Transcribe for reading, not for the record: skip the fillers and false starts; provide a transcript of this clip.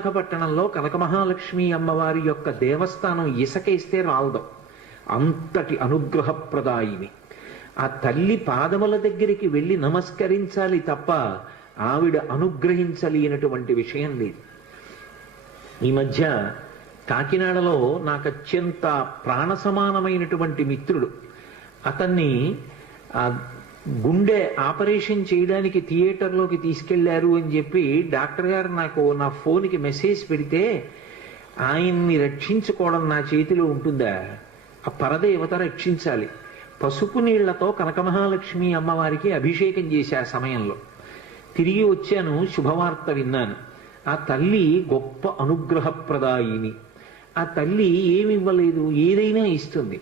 విశాఖపట్టణంలో కనకమహాలక్ష్మి అమ్మవారి యొక్క దేవస్థానం ఇసకేస్తే రాలదు, అంతటి అనుగ్రహప్రదాయిని. ఆ తల్లి పాదముల దగ్గరికి వెళ్ళి నమస్కరించాలి తప్ప ఆవిడ అనుగ్రహించలేనటువంటి విషయం లేదు. ఈ మధ్య కాకినాడలో నాకు అత్యంత ప్రాణ సమానమైనటువంటి మిత్రుడు, అతన్ని గుండె ఆపరేషన్ చేయడానికి థియేటర్లోకి తీసుకెళ్లారు అని చెప్పి డాక్టర్ గారు నాకు నా ఫోన్కి మెసేజ్ పెడితే, ఆయన్ని రక్షించుకోవడం నా చేతిలో ఉంటుందా? ఆ పరదేవత రక్షించాలి. పసుపు నీళ్లతో కనకమహాలక్ష్మి అమ్మవారికి అభిషేకం చేశా ఆ సమయంలో. తిరిగి వచ్చాను, శుభవార్త విన్నాను. ఆ తల్లి గొప్ప అనుగ్రహప్రదాయిని. ఆ తల్లి ఏమివ్వలేదు, ఏదైనా ఇస్తుంది.